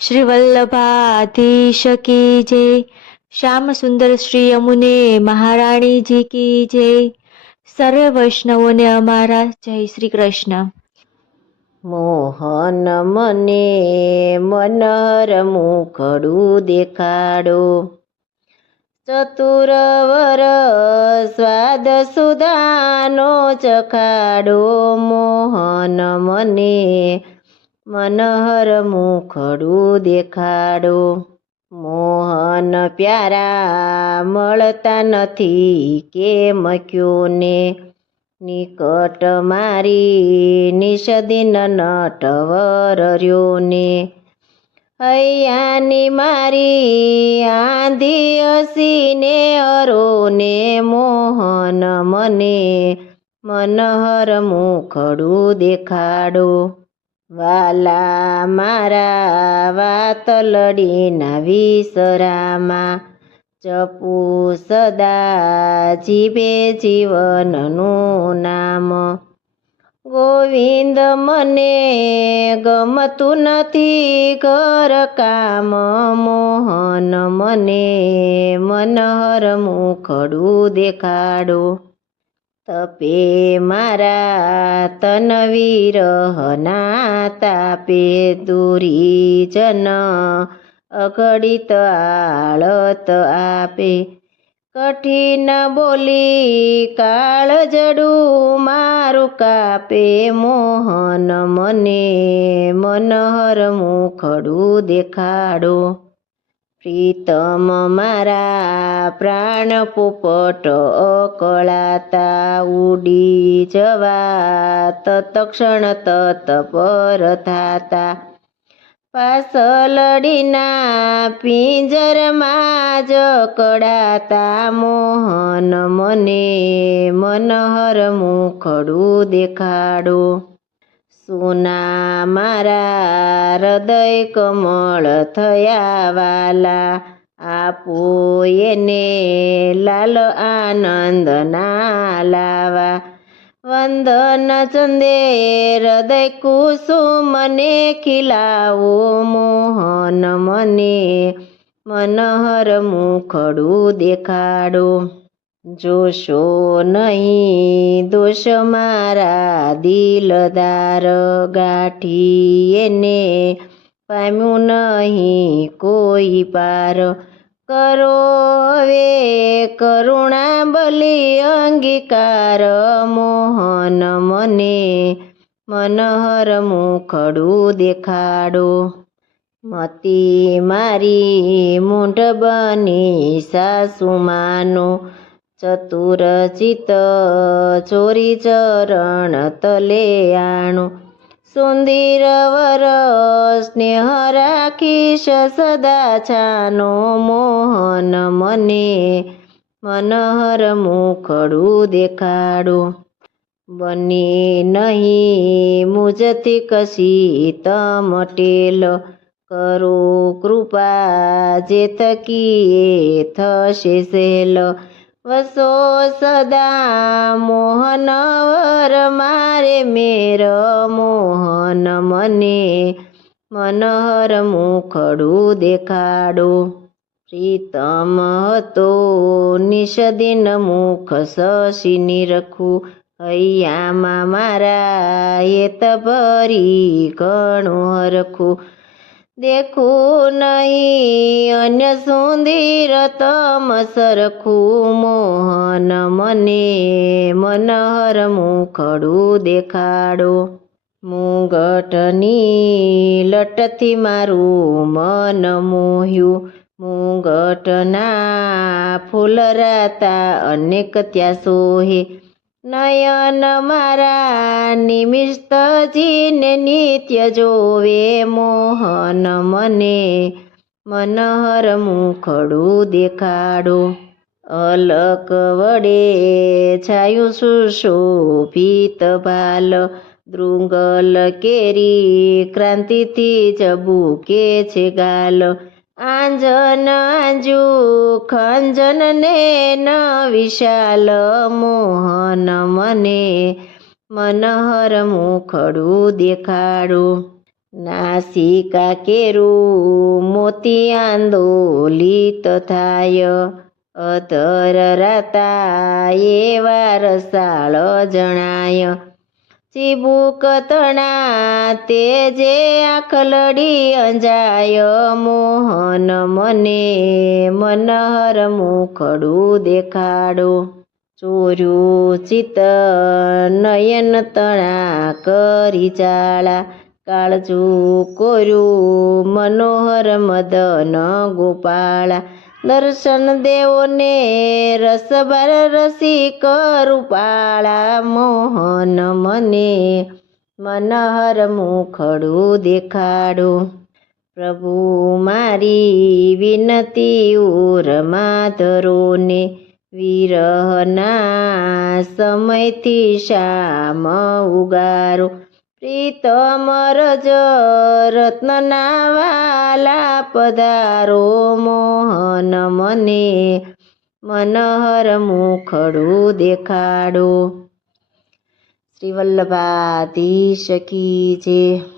श्री वल्लभाधीश की जय। श्याम सुंदर श्री यमुने महाराणी जी की जय। સર્વ વૈષ્ણવોને અમારા જય શ્રી કૃષ્ણ। મોહન મને મનહર મુખડું દેખાડો, ચતુરવર સ્વાદ સુધાનો ચખાડો। મોહન મને મનહર મુખડું દેખાડો, મોહન પ્યારા મળતા નથી કેમ ક્યો ને, નિકટ મારી નિષદિન નટવર રહ્યો ને। હૈયાની મારી આંધી હસીને હરો ને, મોહન મને મનહર મુખડું દેખાડો। વાલા મારા વાતલડીના વિસરામાં, જપુ સદા જીવે જીવનનું નામ। ગોવિંદ મને ગમતું નથી ઘર કામ, મોહન મને મનહર મુખડું દેખાડો। તપે મારા તન વિરહના તાપે, દુરી જન અઘડિત આળત આપે। કઠિન બોલી કાળજડું મારું કાપે, મોહન મને મનહર મુખડું દેખાડો। પ્રીતમ મારા પ્રાણ પોપટ અકળાતા, ઉડી જવા તત્ક્ષણ તત્પર થાતા। પાસલડીના પિંજરમાં જકડાતા, મોહન મને મનહર મુખડું દેખાડો। સોના મારા હૃદય કમળ થયા વાલા, આપો એને લાલ આનંદ ના લાવા। વંદન ચંદે હૃદય કુસુમને ખીલાવો, મોહન મને મનહર મુખડું દેખાડો। જોશો નહીં દોષ મારા દિલદાર, ગાંઠી એને પામ્યું નહીં કોઈ પાર। કરો હવે કરુણા બલી અંગીકાર, મોહન મને મનહર મુખડું દેખાડો। મતી મારી મૂઢ બની સાસુમાનો, ચતુર ચિત ચોરી ચરણ તલે આણો। સુંદર વર સ્નેહ રાખીશ સદા છાનો, મોહન મને મનહર મુખડું દેખાડો। બની નહીં મુજથી કશી તમ ટેલ, કરો કૃપા જે થકી થશે સહેલ। વસો સદા મોહન વર મારે મેર, મોહન મને મનહર મુખડું દેખાડો। પ્રીતમ હતો નિષદિન મુખ શશી નિરખું, હૈયામાં મારા હેત ભરી ઘણું હરખું। દેખું નહીં અન્ય સુંદર તમ સરખું, મોહન મને મનહર મુખડું દેખાડો। મુંગટની લટથી મારું મન મોહ્યું, મુંગટના ફૂલ રાતા અનેક ત્યાં સોહે। નયન મારા નિમિષજીને નિત્ય જોવે, મોહન મને મનહર મુખડું દેખાડો। અલક વડે છાયું સુશોભિત ભાલ, દ્રુંગલ કેરી ક્રાંતિથી ચબુકે છે ગાલ। આંજન આંજુ ખંજન ને ન વિશાલ, મોહન મને મનહર મુખડું દેખાડો। નાસિકા કેરું મોતી આંદોલિત થાય, અધર રાતા એવા રસાળ જણાય. ચીબુક તણા તેજે આખલડી અંજાય, મોહન મને મનહર મુખડું દેખાડો. ચોર્યું ચિત્ત નયન તણા કરી ચાળા, કાળજું કોર્યું મનોહર મદન ગોપાળા. દર્શન દેવોને રસભર રસિક રૂપાળા, મોહન મને મનહર મુખડું દેખાડો. પ્રભુ મારી વિનતી ઉરમાં ધરો ને, વિરહના સમયથી શ્યામ ઉગારો. પ્રીતમ રજ રત્નના વાલા પધારો, મોહન મને મનહર મુખડું દેખાડો. શ્રી વલ્લભાધીશ કી જય.